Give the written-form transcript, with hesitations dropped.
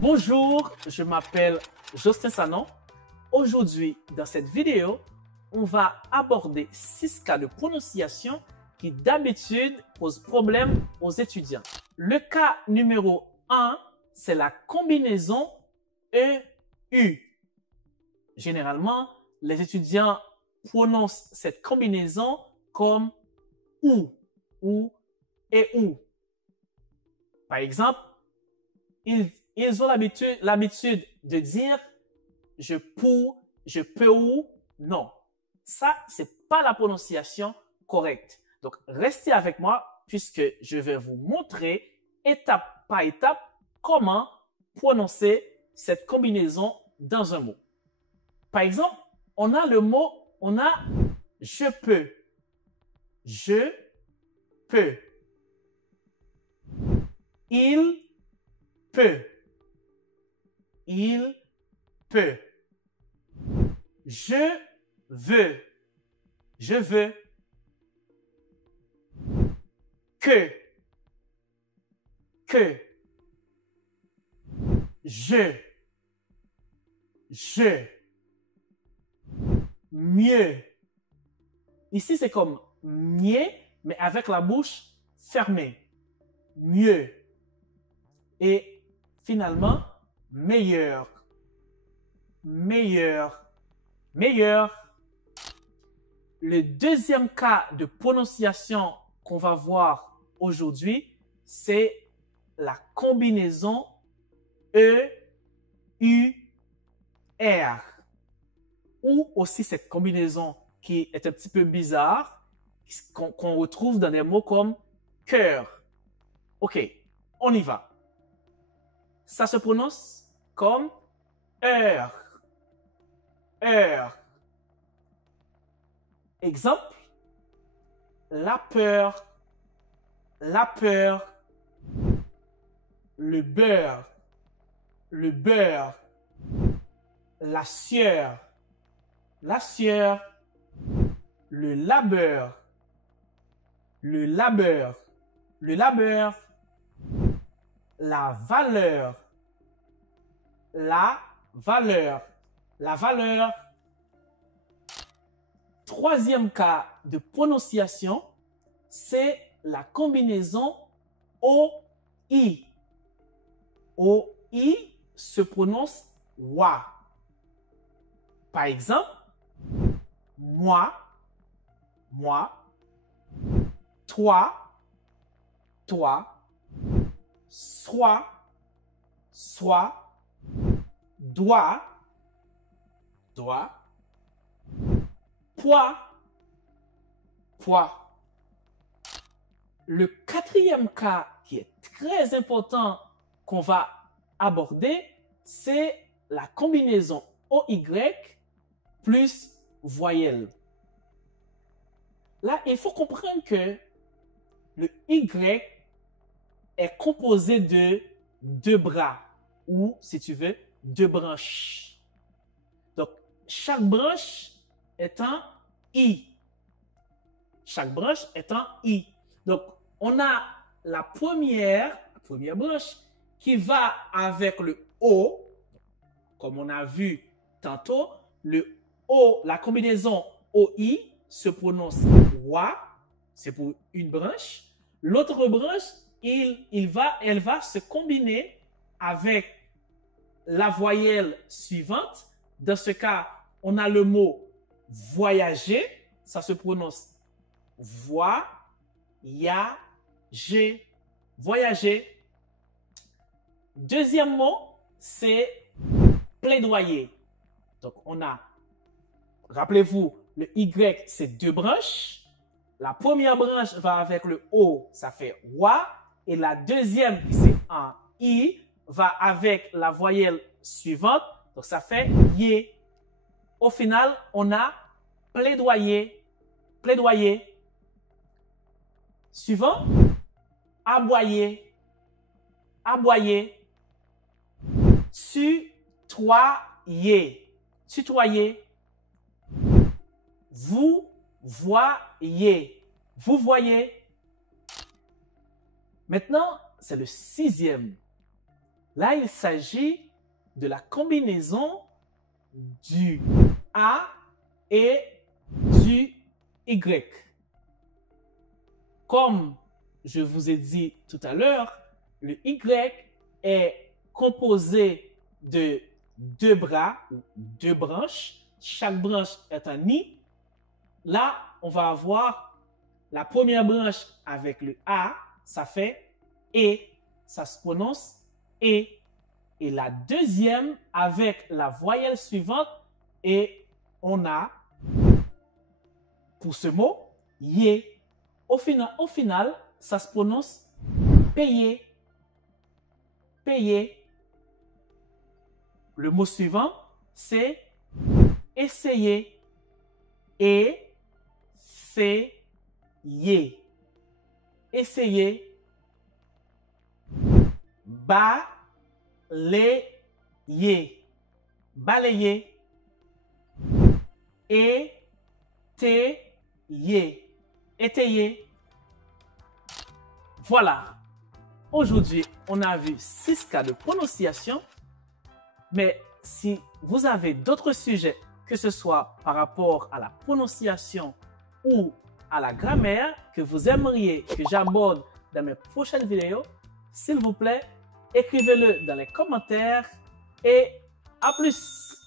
Bonjour, je m'appelle Justin Sanon. Aujourd'hui, dans cette vidéo, on va aborder 6 cas de prononciation qui d'habitude posent problème aux étudiants. Le cas numéro 1, c'est la combinaison EU. Généralement, les étudiants prononcent cette combinaison comme ou et ou. Par exemple, ils ont l'habitude de dire je peux, je peux ou non. Ça, c'est pas la prononciation correcte. Donc, restez avec moi puisque je vais vous montrer étape par étape comment prononcer cette combinaison dans un mot. Par exemple, on a le mot, on a je peux. Je peux. Il peut. Il peut. Je veux. Je veux. Que. Je. Mieux. Ici, c'est comme mieux, mais avec la bouche fermée. Mieux. Et finalement, meilleur. Meilleur. Le deuxième cas de prononciation qu'on va voir aujourd'hui, c'est la combinaison E-U-R. Ou aussi cette combinaison qui est un petit peu bizarre, qu'on retrouve dans des mots comme cœur. Ok, on y va. Ça se prononce comme heure. Heure. Exemple, la peur, le beurre, la sueur, le labeur, la valeur. Troisième cas de prononciation, c'est la combinaison OI. OI se prononce wa. Par exemple, moi, toi, soit, doit, poids. Le quatrième cas qui est très important qu'on va aborder, c'est la combinaison OY plus voyelle. Là, il faut comprendre que le Y est composé de 2 bras ou, si tu veux, 2 branches. Donc, chaque branche est un I. Donc, on a la première branche qui va avec le O, comme on a vu tantôt. Le O, la combinaison OI se prononce wa, c'est pour une branche. L'autre branche, elle va se combiner avec la voyelle suivante. Dans ce cas, on a le mot voyager, ça se prononce voyager. Deuxième mot, c'est plaidoyer. Donc, on a, rappelez-vous, le Y, c'est 2 branches. La première branche va avec le O, ça fait wa. Et la deuxième, qui c'est un I, va avec la voyelle suivante. Donc, ça fait yé. Au final, on a plaidoyer. Suivant, aboyer. Tutoyer. Vous voyez. Maintenant, c'est le 6e. Là, il s'agit de la combinaison du A et du Y. Comme je vous ai dit tout à l'heure, le Y est composé de deux bras ou deux branches. Chaque branche est un I. Là, on va avoir la première branche avec le A, ça fait E, ça se prononce E. Et la deuxième avec la voyelle suivante et on a, pour ce mot, Yé. Au final, ça se prononce payer. Payer. Le mot suivant, c'est essayer. Essayer. Essayer. Balayer. Balayer. Étayer. Étayer. Voilà. Aujourd'hui, on a vu 6 cas de prononciation. Mais si vous avez d'autres sujets, que ce soit par rapport à la prononciation ou à la grammaire, que vous aimeriez que j'aborde dans mes prochaines vidéos, s'il vous plaît, écrivez-le dans les commentaires et à plus!